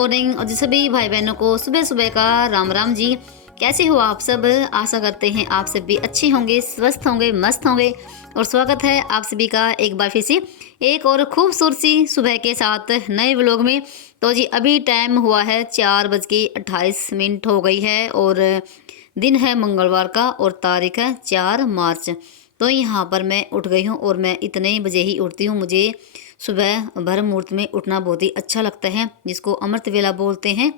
Morning और सभी भाई बहनों को सुबह सुबह का राम राम जी। कैसे हो आप सब? आशा करते हैं आप सब भी अच्छे होंगे, स्वस्थ होंगे, मस्त होंगे। और स्वागत है आप सभी का एक बार फिर से एक और खूबसूरत सी सुबह के साथ नए व्लॉग में। तो जी अभी टाइम हुआ है 4:28 हो गई है और दिन है मंगलवार का और तारीख है 4 मार्च। तो यहाँ पर मैं उठ गई हूँ और मैं इतने बजे ही उठती हूँ। मुझे सुबह भर मुहूर्त में उठना बहुत ही अच्छा लगता है, जिसको अमृत वेला बोलते हैं।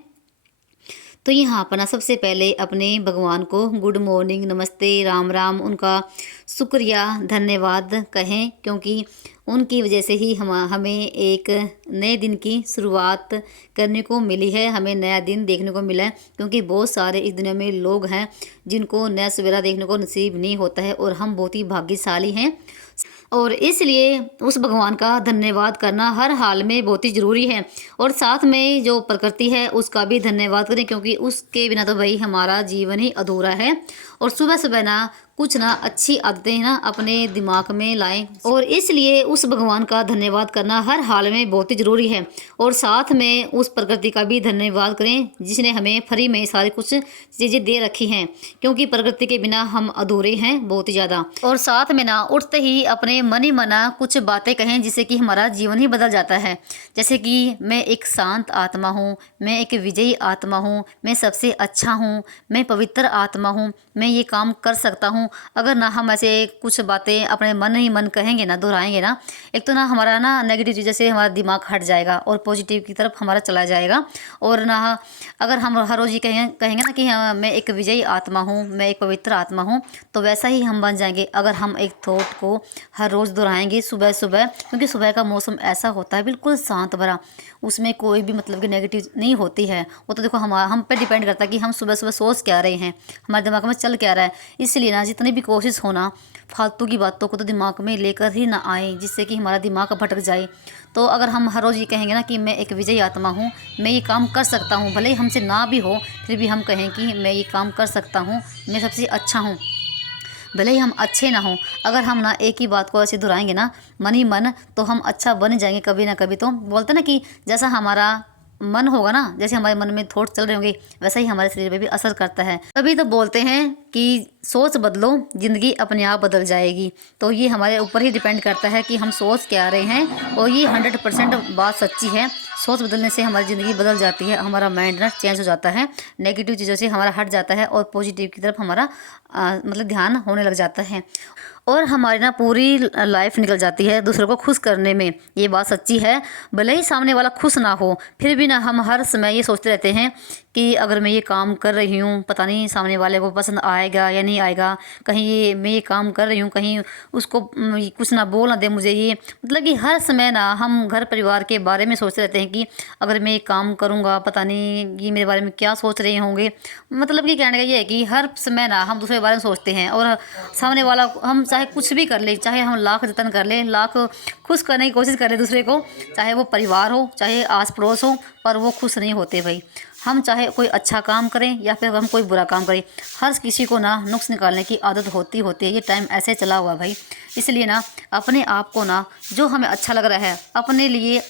तो यहाँ पर ना सबसे पहले अपने भगवान को गुड मॉर्निंग, नमस्ते, राम राम, उनका शुक्रिया, धन्यवाद कहें, क्योंकि उनकी वजह से ही हमें एक नए दिन की शुरुआत करने को मिली है, हमें नया दिन देखने को मिला है। क्योंकि बहुत सारे इस दुनिया में लोग हैं जिनको नया सवेरा देखने को नसीब नहीं होता है और हम बहुत ही भाग्यशाली हैं। और इसलिए उस भगवान का धन्यवाद करना हर हाल में बहुत ही ज़रूरी है। और साथ में जो प्रकृति है उसका भी धन्यवाद करें, क्योंकि उसके बिना तो भाई हमारा जीवन ही अधूरा है। और सुबह सुबह ना कुछ ना अच्छी आदतें ना अपने दिमाग में लाएं, और इसलिए उस भगवान का धन्यवाद करना हर हाल में बहुत ही ज़रूरी है। और साथ में उस प्रकृति का भी धन्यवाद करें जिसने हमें फ्री में सारी कुछ चीज़ें दे रखी हैं, क्योंकि प्रकृति के बिना हम अधूरे हैं बहुत ही ज़्यादा। और साथ में ना उठते ही अपने मन ही मना कुछ बातें कहें जिससे कि हमारा जीवन ही बदल जाता है। जैसे कि मैं एक शांत आत्मा हूँ, मैं एक विजयी आत्मा हूँ, मैं सबसे अच्छा हूँ, मैं पवित्र आत्मा हूँ, मैं ये काम कर सकता हूँ। अगर ना हम ऐसे कुछ बातें अपने मन ही मन कहेंगे ना, दोहराएंगे ना, एक तो ना हमारा ना नेगेटिव चीज़ों से हमारा दिमाग हट जाएगा और पॉजिटिव की तरफ हमारा चला जाएगा। और ना अगर हम हर रोज़ ये कहेंगे ना कि हाँ मैं एक विजयी आत्मा हूँ, मैं एक पवित्र आत्मा हूँ, तो वैसा ही हम बन जाएंगे अगर हम एक थॉट को हर रोज़ दोहराएंगे सुबह सुबह। क्योंकि सुबह का मौसम ऐसा होता है बिल्कुल शांत भरा, उसमें कोई भी मतलब कि नेगेटिव नहीं होती है। वो तो देखो हम पे डिपेंड करता है कि हम सुबह सुबह सोच क्या रहे हैं, हमारे दिमाग में चल क्या रहा है। इसलिए ना जितनी भी कोशिश हो ना फालतू की बातों को तो दिमाग में लेकर ही ना आए, जिससे कि हमारा दिमाग भटक जाए। तो अगर हम हर रोज़ ये कहेंगे ना कि मैं एक विजयी आत्मा हूँ, मैं ये काम कर सकता हूँ, भले ही हमसे ना भी हो फिर भी हम कहें कि मैं ये काम कर सकता हूँ, मैं सबसे अच्छा हूँ, भले ही हम अच्छे ना हों। अगर हम ना एक ही बात को ऐसे दोहराएंगे ना मन ही मन, तो हम अच्छा बन जाएंगे कभी ना कभी। तो बोलते ना कि जैसा हमारा मन होगा ना, जैसे हमारे मन में थॉट चल रहे होंगे, वैसा ही हमारे शरीर पे भी असर करता है। तभी तो बोलते हैं कि सोच बदलो जिंदगी अपने आप बदल जाएगी। तो ये हमारे ऊपर ही डिपेंड करता है कि हम सोच क्या रहे हैं, और ये 100% बात सच्ची है। सोच बदलने से हमारी ज़िंदगी बदल जाती है, हमारा माइंड ना चेंज हो जाता है, नेगेटिव चीज़ों से हमारा हट जाता है और पॉजिटिव की तरफ हमारा मतलब ध्यान होने लग जाता है। और हमारी ना पूरी लाइफ निकल जाती है दूसरों को खुश करने में। ये बात सच्ची है। भले ही सामने वाला खुश ना हो फिर भी ना हम हर समय ये सोचते रहते हैं कि अगर मैं ये काम कर रही हूँ पता नहीं सामने वाले को पसंद आएगा या नहीं आएगा, कहीं ये मैं ये काम कर रही हूँ कहीं उसको कुछ ना बोल ना दे मुझे। ये मतलब कि हर समय ना हम घर परिवार के बारे में सोचते रहते हैं कि अगर मैं ये काम करूँगा पता नहीं ये मेरे बारे में क्या सोच रहे होंगे। मतलब कि कहने का ये है कि हर समय ना हम दूसरे के बारे में सोचते हैं, और सामने वाला हम चाहे कुछ भी कर ले, चाहे हम लाख जतन कर ले, लाख खुश करने की कोशिश कर ले दूसरे को, चाहे वो परिवार हो चाहे आस पड़ोस हो, पर वो खुश नहीं होते भाई। हम चाहे कोई अच्छा काम करें या फिर हम कोई बुरा काम करें, हर किसी को ना नुक्स निकालने की आदत होती है। ये टाइम ऐसे चला हुआ भाई। इसलिए ना अपने आप को ना जो हमें अच्छा लग रहा है अपने लिए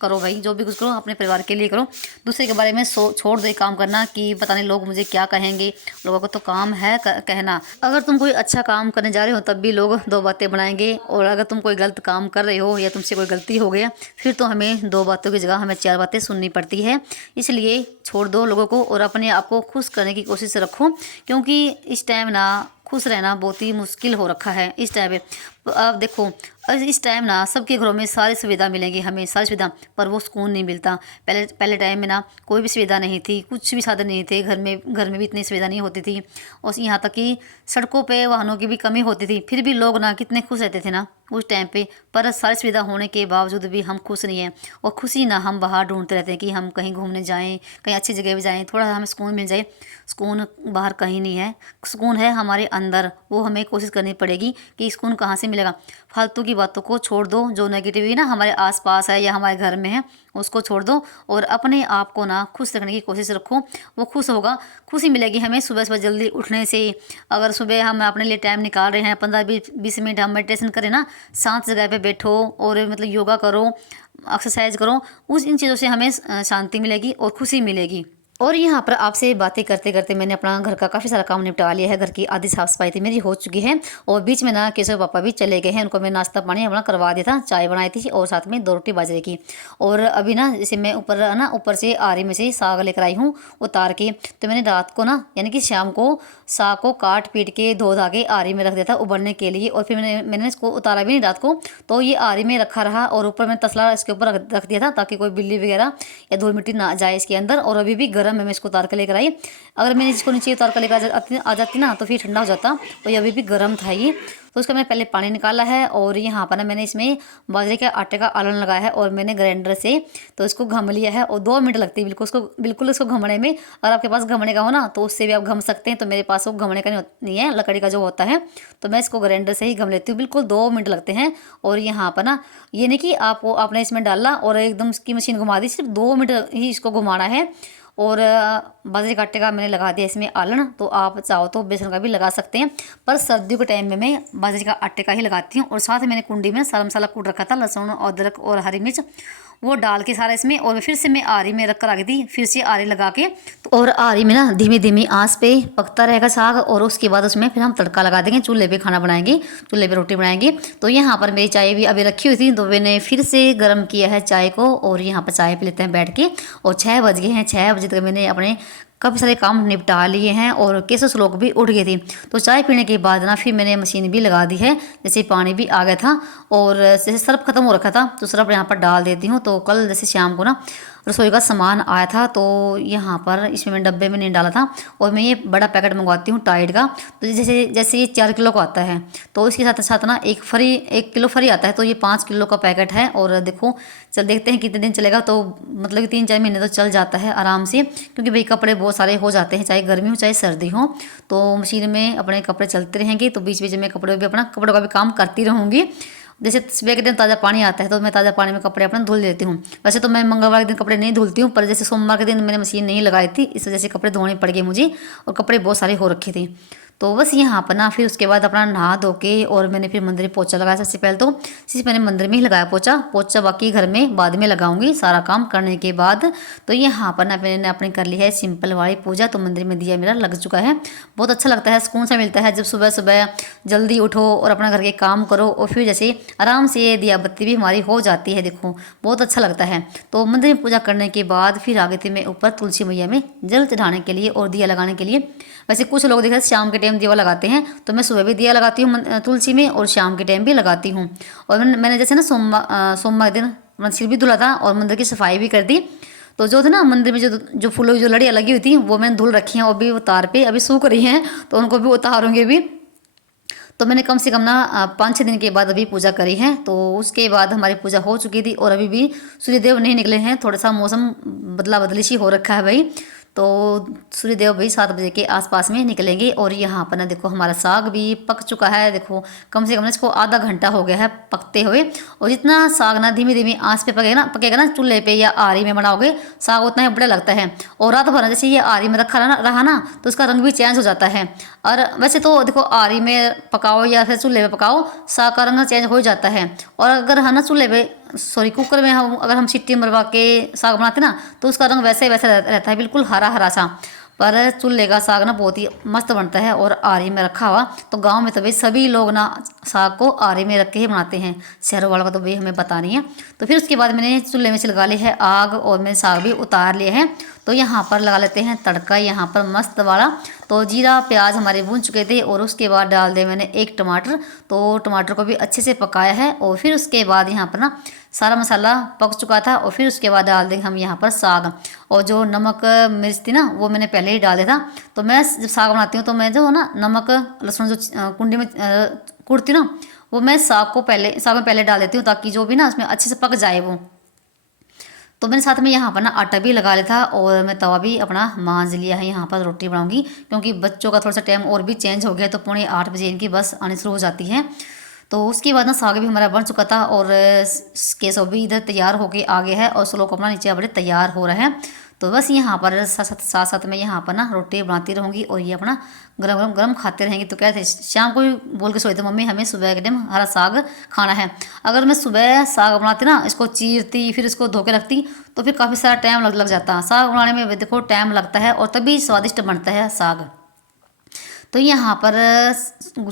करो भाई, जो भी कुछ करो अपने परिवार के लिए करो। दूसरे के बारे में छोड़ दो काम करना कि पता नहीं लोग मुझे क्या कहेंगे। लोगों को तो काम है कहना। अगर तुम कोई अच्छा काम करने जा रहे हो तब भी लोग दो बातें बनाएंगे, और अगर तुम कोई गलत काम कर रहे हो या तुमसे कोई गलती हो गया फिर तो हमें दो बातों की जगह हमें चार बातें सुननी पड़ती है। इसलिए छोड़ दो लोगों को और अपने आप को खुश करने की कोशिश रखो, क्योंकि इस टाइम ना खुश रहना बहुत ही मुश्किल हो रखा है इस टाइम पे। अब देखो इस टाइम ना सबके घरों में सारी सुविधा मिलेंगी, हमें सारी सुविधा, पर वो सुकून नहीं मिलता। पहले टाइम में ना कोई भी सुविधा नहीं थी, कुछ भी साधन नहीं थे, घर में भी इतनी सुविधा नहीं होती थी, और यहाँ तक कि सड़कों पे वाहनों की भी कमी होती थी, फिर भी लोग ना कितने खुश रहते थे ना उस टाइम पे। पर सारी सुविधा होने के बावजूद भी हम खुश नहीं हैं, और खुशी ना हम बाहर ढूंढते रहते हैं कि हम कहीं घूमने जाएं, कहीं अच्छी जगह पे जाएं, थोड़ा हमें सुकून मिल जाए। सुकून बाहर कहीं नहीं है, सुकून है हमारे अंदर। वो हमें कोशिश करनी पड़ेगी कि सुकून कहाँ से मिलेगा। फालतू की बातों को छोड़ दो, जो नेगेटिविटी ना हमारे आसपास है या हमारे घर में है उसको छोड़ दो, और अपने आप को ना खुश रखने की कोशिश रखो। वो खुश होगा, खुशी मिलेगी हमें सुबह सुबह जल्दी उठने से। अगर सुबह हम अपने लिए टाइम निकाल रहे हैं 15-20 मिनट हम मेडिटेशन करें ना, शांत जगह पे बैठो और मतलब योगा करो, एक्सरसाइज करो, उस इन चीज़ों से हमें शांति मिलेगी और खुशी मिलेगी। और यहाँ पर आपसे बातें करते करते मैंने अपना घर का काफ़ी सारा काम निपटा लिया है। घर की आधी साफ सफाई थी मेरी हो चुकी है, और बीच में ना केशव पापा भी चले गए हैं, उनको मैं नाश्ता पानी अपना करवा दिया था, चाय बनाई थी और साथ में 2 रोटी बाजरे की। और अभी ना जैसे मैं ऊपर से आरी में से साग लेकर आई हूँ उतार के, तो मैंने रात को ना यानी कि शाम को साग को काट पीट के धो धा के आरी में रख दिया था उबलने के लिए। और फिर मैंने इसको उतारा भी नहीं रात को, तो ये आरी में रखा रहा, और ऊपर मैंने तसला इसके ऊपर रख दिया था ताकि कोई बिल्ली वगैरह या धूल मिट्टी ना जाए इसके अंदर। और अभी भी गर्म है, मैं इसको उतार कर लेकर आई। अगर मैंने इसको नीचे उतार कर लेकर आ जाती ना तो फिर ठंडा हो जाता, और ये अभी भी गर्म था ये। तो उसका मैंने पहले पानी निकाला है, और यहाँ पर ना मैंने इसमें बाजरे के आटे का आलन लगाया है, और मैंने ग्राइंडर से तो इसको घम लिया है। और 2 मिनट लगती है बिल्कुल इसको घमने में। अगर आपके पास घमने का हो ना तो उससे भी आप घम सकते हैं, तो मेरे पास वो घमने का नहीं है, लकड़ी का जो होता है, तो मैं इसको ग्राइंडर से ही घम लेती हूँ। बिल्कुल 2 मिनट लगते हैं। और यहाँ पर ना ये नहीं कि आपने इसमें डाला और एकदम इसकी मशीन घुमा दी, सिर्फ 2 मिनट ही इसको घुमाना है। और बाजरे के आटे का मैंने लगा दिया इसमें आलन, तो आप चाहो तो बेसन का भी लगा सकते हैं, पर सर्दियों के टाइम में मैं बाजरे का आटे का ही लगाती हूँ। और साथ में मैंने कुंडी में सारा मसाला कूट रखा था, लहसुन अदरक और हरी मिर्च, वो डाल के सारा इसमें। और फिर से मैं आरी में रख कर आ गई थी, फिर से आरी लगा के, और आरी में ना धीमी धीमी आंच पे पकता रहेगा साग। और उसके बाद उसमें फिर हम तड़का लगा देंगे, चूल्हे पे खाना बनाएंगे, चूल्हे पे रोटी बनाएंगे। तो यहाँ पर मेरी चाय भी अभी रखी हुई थी, तो मैंने फिर से गर्म किया है चाय को, और यहाँ पर चाय पी लेते हैं बैठ के। और 6 बज गए हैं, 6 बजे तक मैंने अपने काफ़ी सारे काम निपटा लिए हैं, और केसव श्लोक भी उठ गए थे। तो चाय पीने के बाद ना फिर मैंने मशीन भी लगा दी है, जैसे पानी भी आ गया था, और जैसे सर्फ खत्म हो रखा था तो सर्फ यहाँ पर डाल देती हूँ। तो कल जैसे शाम को ना रसोई का सामान आया था, तो यहाँ पर इसमें मैं डब्बे में नहीं डाला था, और मैं ये बड़ा पैकेट मंगवाती हूँ टाइड का। तो जैसे जैसे ये 4 किलो का आता है, तो इसके साथ साथ ना 1 किलो फ्री आता है, तो ये 5 किलो का पैकेट है। और देखो चल देखते हैं कितने दिन चलेगा, तो मतलब कि 3-4 महीने तो चल जाता है आराम से, क्योंकि भाई कपड़े बहुत सारे हो जाते हैं, चाहे गर्मी हो चाहे सर्दी हो, तो मशीन में अपने कपड़े चलते रहेंगे। तो बीच बीच में कपड़ों का भी काम करती रहूँगी। जैसे सुबह के दिन ताज़ा पानी आता है, तो मैं ताज़ा पानी में कपड़े अपना धुल देती हूँ। वैसे तो मैं मंगलवार के दिन कपड़े नहीं धुलती हूँ, पर जैसे सोमवार के दिन मैंने मशीन नहीं लगाई थी, इस वजह से कपड़े धोने पड़ गए मुझे, और कपड़े बहुत सारे हो रखे थे। तो बस यहाँ पर ना फिर उसके बाद अपना नहा धो के, और मैंने फिर मंदिर में पोछा लगाया। सबसे पहले तो सिर्फ मैंने मंदिर में ही लगाया पोछा, बाकी घर में बाद में लगाऊंगी सारा काम करने के बाद। तो यहाँ पर ना मैंने अपने कर ली है सिंपल वाली पूजा, तो मंदिर में दिया मेरा लग चुका है। बहुत अच्छा लगता है, सुकून सा मिलता है जब सुबह सुबह जल्दी उठो और अपना घर के काम करो, और फिर जैसे आराम से ये दिया बत्ती भी हमारी हो जाती है, देखो बहुत अच्छा लगता है। तो मंदिर में पूजा करने के बाद फिर आ गई थी मैं ऊपर तुलसी मैया में जल चढ़ाने के लिए और दिया लगाने के लिए। वैसे कुछ लोग देखा शाम के टाइम दिया लगाते हैं, तो मैं सुबह भी दिया लगाती हूँ तुलसी में, और शाम के टाइम भी लगाती हूँ। और मैंने जैसे ना सोमवार दिन अपना सिर भी धुला था और मंदिर की सफाई भी कर दी। तो जो थे ना मंदिर में जो फूलों की जो लड़ियाँ लगी हुई थी वो मैंने धुल रखी हैं, और भी उतार पे अभी सूख रही हैं, तो उनको भी उतारूंगी भी। तो मैंने कम से कम ना 5-6 दिन के बाद अभी पूजा करी है। तो उसके बाद हमारी पूजा हो चुकी थी, और अभी भी सूर्यदेव नहीं निकले हैं, थोड़ा सा मौसम बदला बदली सी हो रखा है भाई। तो सूर्यदेव भाई 7 बजे के आसपास में निकलेंगे। और यहाँ पर ना देखो हमारा साग भी पक चुका है, देखो कम से कम ना इसको आधा घंटा हो गया है पकते हुए। और जितना साग ना धीमी धीमी आंच पे पकेगा ना चूल्हे पे या आरी में बनाओगे साग, उतना ही बढ़िया लगता है। और रात भर जैसे ये आरी में रहा ना तो उसका रंग भी चेंज हो जाता है। और वैसे तो देखो आरी में पकाओ या फिर चूल्हे पे पकाओ, साग का रंग चेंज हो जाता है। और अगर है ना चूल्हे पे कुकर में अगर हम सीटी मरवा के साग बनाते ना तो उसका रंग वैसे वैसा रहता है, बिल्कुल हरा हरा सा। पर चूल्हे का साग ना बहुत ही मस्त बनता है, और आरी में रखा हुआ। तो गांव में तो भाई सभी लोग ना साग को आरी में रख के ही बनाते हैं, शहरों वालों का तो भाई हमें पता नहीं है। तो फिर उसके बाद मैंने चूल्हे में से लगा ली है आग, और मैंने साग भी उतार लिए हैं। तो यहाँ पर लगा लेते हैं तड़का यहाँ पर मस्त वाला। तो जीरा प्याज हमारे भून चुके थे, और उसके बाद डाल दिया मैंने 1 टमाटर। तो टमाटर को भी अच्छे से पकाया है, और फिर उसके बाद यहाँ पर ना सारा मसाला पक चुका था। और फिर उसके बाद डाल देंगे हम यहाँ पर साग, और जो नमक मिर्च थी ना वो मैंने पहले ही डाल दिया था। तो मैं जब साग बनाती हूँ तो मैं जो ना नमक लहसुन जो कुंडी में कूटती हूँ ना, वो मैं साग में पहले डाल देती हूँ, ताकि जो भी ना उसमें अच्छे से पक जाए वो। तो मैंने साथ में यहाँ पर ना आटा भी लगा लिया था, और मैं तवा भी अपना मांज लिया है। यहाँ पर रोटी बनाऊंगी, क्योंकि बच्चों का थोड़ा सा टाइम और भी चेंज हो गया, तो 7:45 बजे इनकी बस आनी शुरू हो जाती है। तो उसके बाद ना साग भी हमारा बन चुका था, और केसव भी इधर तैयार होके आ गया है, और श्लोक अपना नीचे बड़े तैयार हो रहे हैं। तो बस यहाँ पर साथ साथ में यहाँ पर ना रोटी बनाती रहूँगी और ये अपना गरम गरम खाते रहेंगे। तो क्या थे, शाम को भी बोल के सोए थे मम्मी हमें सुबह के टाइम हरा साग खाना है। अगर मैं सुबह साग बनाती ना, इसको चीरती फिर इसको धो के रखती, तो फिर काफ़ी सारा टाइम लग जाता। साग बनाने में देखो टाइम लगता है और तभी स्वादिष्ट बनता है साग। तो यहाँ पर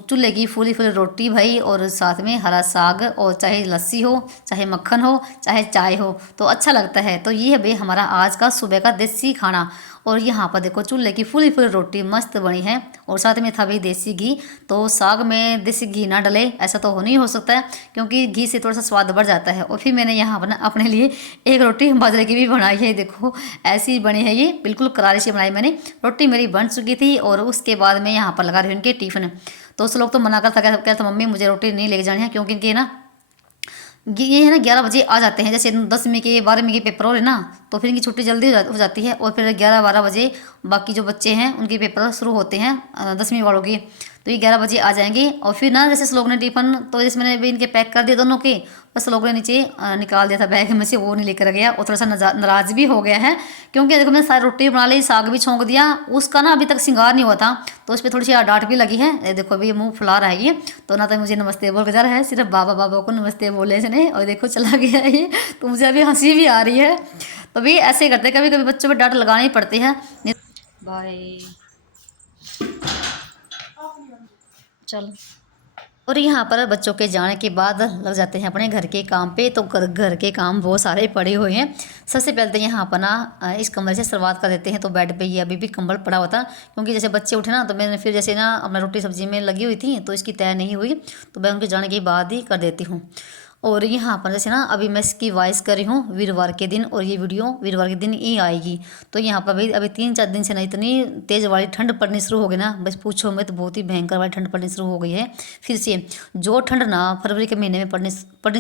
चूल्हे की फूली फूली रोटी भाई, और साथ में हरा साग, और चाहे लस्सी हो, चाहे मक्खन हो, चाहे चाय हो, तो अच्छा लगता है। तो ये है भाई हमारा आज का सुबह का देसी खाना। और यहाँ पर देखो चूल्हे की फूली फूली रोटी मस्त बनी है, और साथ में था भाई देसी घी। तो साग में देसी घी ना डले ऐसा तो हो नहीं हो सकता है, क्योंकि घी से थोड़ा सा स्वाद बढ़ जाता है। और फिर मैंने यहाँ पर अपने लिए एक रोटी बाजरे की भी बनाई है। देखो ऐसी बनी है, ये बिल्कुल करारी से बनाई मैंने। रोटी मेरी बन चुकी थी और उसके बाद मैं यहाँ पर लगा रही हूँ इनके टिफ़िन। तो उस लोग तो मना करता, कहता मम्मी मुझे रोटी नहीं लेके जानी है, क्योंकि इनके ना ये है ना 11 बजे आ जाते हैं। जैसे 10वीं के 12वीं के पेपर हो रहे ना, तो फिर इनकी छुट्टी जल्दी हो जाती है, और फिर 11-12 बजे बाकी जो बच्चे हैं उनके पेपर शुरू होते हैं 10वीं वालों के। तो ये 11 बजे आ जाएंगे। और फिर ना जैसे लोग ने टिफ़िन, तो जैसे मैंने भी इनके पैक कर दिए दोनों के, बस लोग ने नीचे निकाल दिया था बैग में से, वो नहीं लेकर गया, और थोड़ा सा नाराज़ भी हो गया है, क्योंकि देखो मैंने सारी रोटी बना ली, साग भी छोंक दिया, उसका ना अभी तक श्रृंगार नहीं हुआ था, तो उस पर थोड़ी सी डांट भी लगी है। ये देखो अभी मुंह फुला रहा है ये, तो ना तो मुझे नमस्ते बोल के जा रहा है, सिर्फ बाबा बाबा को नमस्ते बोले इसने, और देखो चला गया ये। तो मुझे अभी हंसी भी आ रही है। तो भी ऐसे करते, कभी कभी बच्चों पर डांट लगानी पड़ती है। बाय, चल। और यहाँ पर बच्चों के जाने के बाद लग जाते हैं अपने घर के काम पे। तो घर के काम बहुत सारे पड़े हुए हैं। सबसे पहले तो यहाँ पर ना इस कमरे से शुरुआत कर देते हैं। तो बेड पे ये अभी भी कंबल पड़ा हुआ था, क्योंकि जैसे बच्चे उठे ना, तो मैंने फिर जैसे ना अपना रोटी सब्जी में लगी हुई थी, तो इसकी तय नहीं हुई, तो मैं उनके जाने के बाद ही कर देती हूँ। और यहाँ पर जैसे ना अभी मैं इसकी वॉइस कर रही हूँ वीरवार के दिन, और ये वीडियो वीरवार के दिन ही आएगी। तो यहाँ पर भाई अभी 3-4 दिन से ना इतनी तेज़ वाली ठंड पड़नी शुरू हो गई ना, बस पूछो मत, बहुत ही भयंकर वाली ठंड पड़नी शुरू हो गई है फिर से। जो ठंड ना फरवरी के महीने में पड़नी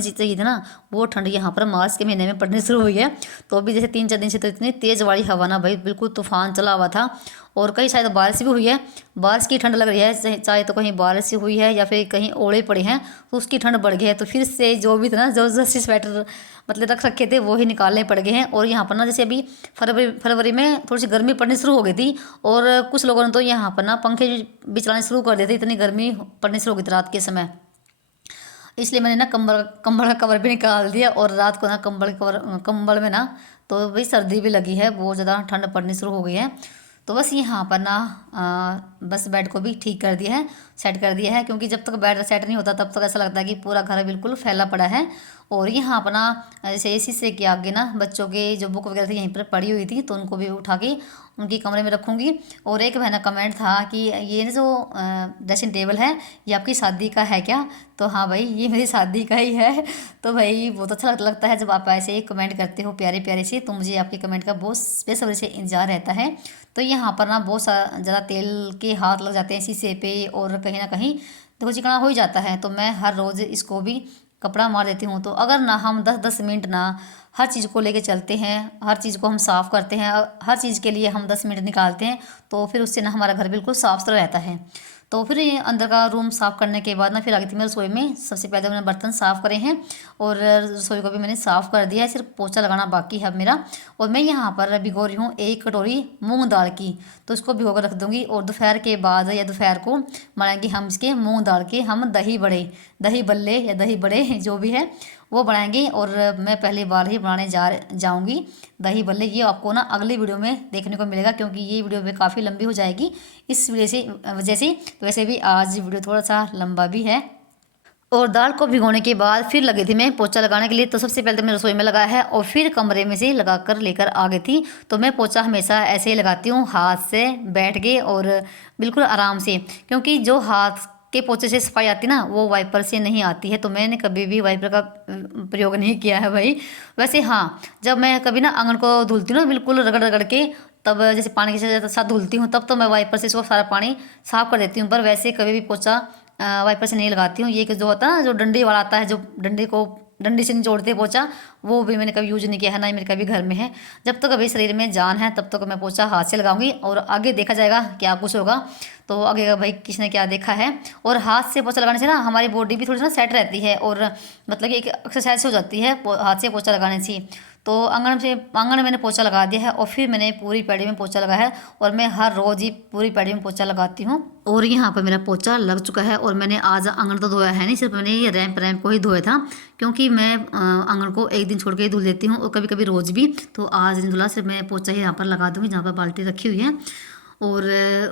चाहिए थी ना, वो ठंड यहाँ पर मार्च के महीने में पड़नी शुरू हुई है। तो अभी जैसे 3-4 दिन से तो इतनी तेज़ वाली हवा ना भाई, बिल्कुल तूफान चला हुआ था, और कहीं शायद बारिश भी हुई है। बारिश की ठंड लग रही है, चाहे तो कहीं बारिश हुई है या फिर कहीं ओले पड़े हैं, तो उसकी ठंड बढ़ गई है। तो फिर से जो भी था ना, जो जैसे स्वेटर मतलब रख रखे थे, वो ही निकालने पड़ गए हैं। और यहाँ पर ना जैसे अभी फरवरी में थोड़ी सी गर्मी पड़नी शुरू हो गई थी, और कुछ लोगों ने तो यहाँ पर ना पंखे भी चलाने शुरू कर दिए थे, इतनी गर्मी पड़नी शुरू हो गई थी रात के समय। इसलिए मैंने ना कंबल का कवर भी निकाल दिया, और रात को ना कंबल में ना, तो भाई सर्दी भी लगी है, बहुत ज़्यादा ठंड पड़नी शुरू हो गई है। तो बस यहाँ पर ना बस बेड को भी ठीक कर दिया है, सेट कर दिया है, क्योंकि जब तक बेड सेट नहीं होता तब तक ऐसा लगता है कि पूरा घर बिल्कुल फैला पड़ा है। और यहाँ पर ना जैसे शीशे के आगे ना बच्चों के जो बुक वगैरह थी यहीं पर पड़ी हुई थी, तो उनको भी उठा के उनके कमरे में रखूँगी। और एक बहना कमेंट था कि ये जो ड्रेसिंग टेबल है, ये आपकी शादी का है क्या? तो हाँ भाई, ये मेरी शादी का ही है। तो भाई बहुत अच्छा लगता है जब आप ऐसे ही कमेंट करते हो प्यारे प्यारे से, तो मुझे आपके कमेंट का बहुत बेसब्री से इंतजार रहता है। तो यहाँ पर ना बहुत ज़्यादा तेल के हाथ लग जाते हैं शीशे पे, और कहीं ना कहीं देखो चिकना हो ही जाता है। तो मैं हर रोज़ इसको भी कपड़ा मार देती हूँ। तो अगर ना हम 10-10 मिनट ना हर चीज़ को लेके चलते हैं, हर चीज़ को हम साफ़ करते हैं, हर चीज़ के लिए हम 10 मिनट निकालते हैं, तो फिर उससे ना हमारा घर बिल्कुल साफ़ सुथरा रहता है। तो फिर ये अंदर का रूम साफ़ करने के बाद ना फिर आ गई थी मैं रसोई में। सबसे पहले मैंने बर्तन साफ़ करे हैं, और रसोई को भी मैंने साफ़ कर दिया है, सिर्फ पोछा लगाना बाकी है मेरा। और मैं यहाँ पर भिगो रही हूँ 1 कटोरी मूंग दाल की, तो इसको भिगो कर रख दूँगी। और दोपहर के बाद या दोपहर को बनाएंगे हम इसके मूंग दाल के हम दही बल्ले या दही बड़े जो भी है वो बनाएंगे। और मैं पहली बार ही बनाने जाऊँगी दही बल्ले। ये आपको ना अगली वीडियो में देखने को मिलेगा, क्योंकि ये वीडियो भी काफ़ी लंबी हो जाएगी इस वीडियो से वजह से। तो वैसे भी आज वीडियो थोड़ा सा लंबा भी है। और दाल को भिगोने के बाद फिर लगी थी मैं पोछा लगाने के लिए। तो सबसे पहले तो मैं रसोई में लगाया है, और फिर कमरे में से लगा कर लेकर आ गई थी। तो मैं पोछा हमेशा ऐसे ही लगाती हूँ, हाथ से बैठ के और बिल्कुल आराम से, क्योंकि जो हाथ के पोछे से सफाई आती ना, वो वाइपर से नहीं आती है। तो मैंने कभी भी वाइपर का प्रयोग नहीं किया है भाई। वैसे हाँ, जब मैं कभी ना आंगन को धुलती हूँ ना बिल्कुल रगड़ रगड़ के, तब जैसे पानी के साथ धुलती हूँ, तब तो मैं वाइपर से इसको सारा पानी साफ़ कर देती हूँ। पर वैसे कभी भी पोछा वाइपर से नहीं लगाती हूँ। ये कि जो होता है ना, जो डंडी वाला आता है, जो डंडी से निचोड़ते हैं पोछा, वो भी मैंने कभी यूज नहीं किया है, ना ही मेरे कभी घर में है। जब तक अभी शरीर में जान है तब तक मैं पोछा हाथ से लगाऊंगी, और आगे देखा जाएगा क्या कुछ होगा। तो आगे भाई किसने क्या देखा है। और हाथ से पोछा लगाने से ना हमारी बॉडी भी थोड़ी सी ना सेट रहती है, और मतलब कि एक एक्सरसाइज हो जाती है हाथ से पोछा लगाने से। तो आंगन में मैंने पोछा लगा दिया है और फिर मैंने पूरी पैड़ी में पोछा लगाया है और मैं हर रोज़ ही पूरी पैड़ी में पोछा लगाती हूँ। और यहाँ पर मेरा पोछा लग चुका है और मैंने आज आंगन तो धोया है नहीं, सिर्फ मैंने ये रैंप को ही धोया था, क्योंकि मैं आंगन को एक दिन छोड़ के ही धुल देती हूँ और कभी कभी रोज़ भी। तो आज नहीं धुला, सिर्फ मैं पोछा ही यहाँ पर लगा दूँगी जहाँ पर बाल्टी रखी हुई है। और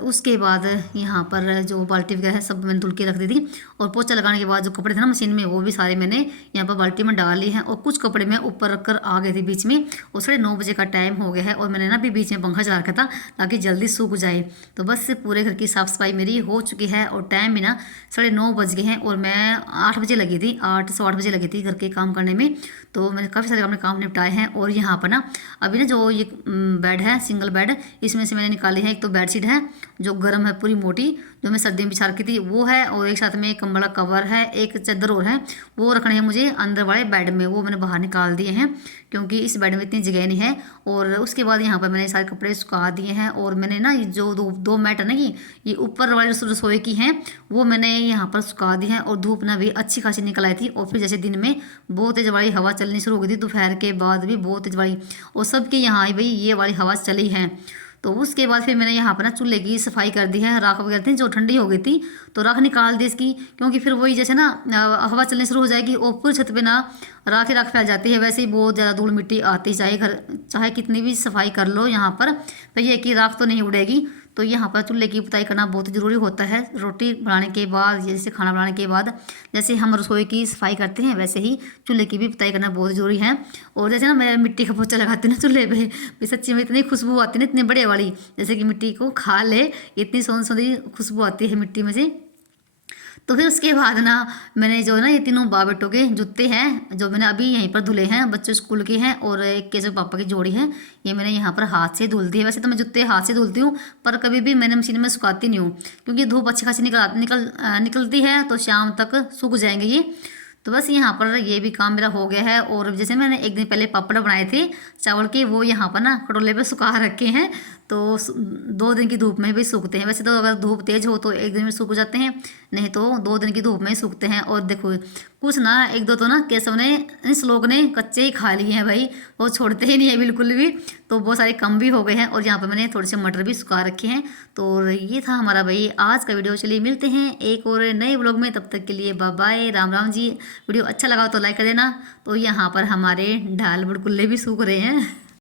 उसके बाद यहाँ पर जो बाल्टी वगैरह है सब मैंने धुल के रख दी थी। और पोछा लगाने के बाद जो कपड़े थे ना मशीन में, वो भी सारे मैंने यहाँ पर बाल्टी में डाल लिए हैं। और कुछ कपड़े मैं ऊपर रख कर आ गए थे बीच में, और 9:30 बजे का टाइम हो गया है और मैंने ना भी बीच में पंखा चला रखा था ताकि जल्दी सूख जाए। तो बस पूरे घर की साफ़ सफाई मेरी हो चुकी है और टाइम भी ना 9:30 बज गए हैं और मैं 8 बजे लगी थी, 8 बजे लगी थी घर के काम करने में। तो मैंने काफ़ी सारे अपने काम निपटाए हैं। और यहाँ पर ना अभी ना जो ये बेड है, सिंगल बेड, इसमें से मैंने निकाली है। एक तो बेडशीट है जो गर्म है पूरी मोटी, जो मैं सर्दी में बिछा रखी थी वो है, और एक साथ में एक कंबल कवर है, एक चादर और है, वो रखने हैं मुझे अंदर वाले बेड में, वो मैंने बाहर निकाल दिए हैं क्योंकि इस बेड में इतनी जगह नहीं है। और उसके बाद यहाँ पर मैंने सारे कपड़े सुखा दिए हैं। और मैंने ना ये जो दो मैट है ना, ये ऊपर वाली रसोई की हैं, वो मैंने यहाँ पर सुखा दी हैं। और धूप ना भी अच्छी खासी निकल आई थी। और फिर जैसे दिन में बहुत तेज वाली हवा चलनी शुरू हो गई थी, दोपहर के बाद भी बहुत तेज वाली, और सबके यहाँ भाई ये वाली हवा चली है। तो उसके बाद फिर मैंने यहाँ पर ना चूल्हे की सफाई कर दी है। राख वगैरह थी जो ठंडी हो गई थी, तो राख निकाल दी इसकी, क्योंकि फिर वही जैसे ना हवा चलनी शुरू हो जाएगी और पूरी छत पे ना राख ही राख फैल जाती है। वैसे ही बहुत ज़्यादा धूल मिट्टी आती, चाहे कितनी भी सफाई कर लो यहाँ पर, तो ये कि राख तो नहीं उड़ेगी। तो यहाँ पर चूल्हे की पुताई करना बहुत ज़रूरी होता है। रोटी बनाने के बाद, जैसे खाना बनाने के बाद जैसे हम रसोई की सफाई करते हैं, वैसे ही चूल्हे की भी पुताई करना बहुत ज़रूरी है। और जैसे ना मैं मिट्टी का पोछा लगाती हूँ ना चूल्हे पे, भी सच्ची में इतनी खुशबू आती है ना, इतनी बढ़िया वाली, जैसे कि मिट्टी को खा ले, इतनी सोंधी खुशबू आती है मिट्टी में से। तो फिर उसके बाद ना मैंने जो ना ये तीनों बाप बेटों के जूते हैं जो मैंने अभी यहीं पर धुले हैं, बच्चों स्कूल के हैं, और एक के जो पापा की जोड़ी है, ये मैंने यहाँ पर हाथ से धुल दी है। वैसे तो मैं जूते हाथ से धुलती हूँ, पर कभी भी मैंने मशीन में सुखाती नहीं हूँ, क्योंकि धूप अच्छी खासी निकलती है तो शाम तक सूख जाएंगे ये। तो बस यहाँ पर ये भी काम मेरा हो गया है। और जैसे मैंने एक दिन पहले पापड़ बनाए थे चावल के, वो यहाँ पर ना कटोले पे सुखा रखे हैं, तो 2 दिन की धूप में भी सूखते हैं। वैसे तो अगर धूप तेज़ हो तो एक दिन में सूख जाते हैं, नहीं तो 2 दिन की धूप में ही सूखते हैं। और देखो कुछ ना एक दो तो ना केशव ने, इस लोग ने कच्चे ही खा लिए हैं भाई, वो छोड़ते ही नहीं है बिल्कुल भी। तो बहुत सारे कम भी हो गए हैं। और यहाँ पर मैंने थोड़े से मटर भी सुखा रखे हैं। तो ये था हमारा भाई आज का वीडियो। चलिए मिलते हैं एक और नए व्लॉग में, तब तक के लिए bye bye, Ram Ram ji. Video अच्छा लगा तो लाइक कर देना। तो यहाँ पर हमारे ढाल बुड़कुल्ले भी सूख रहे हैं।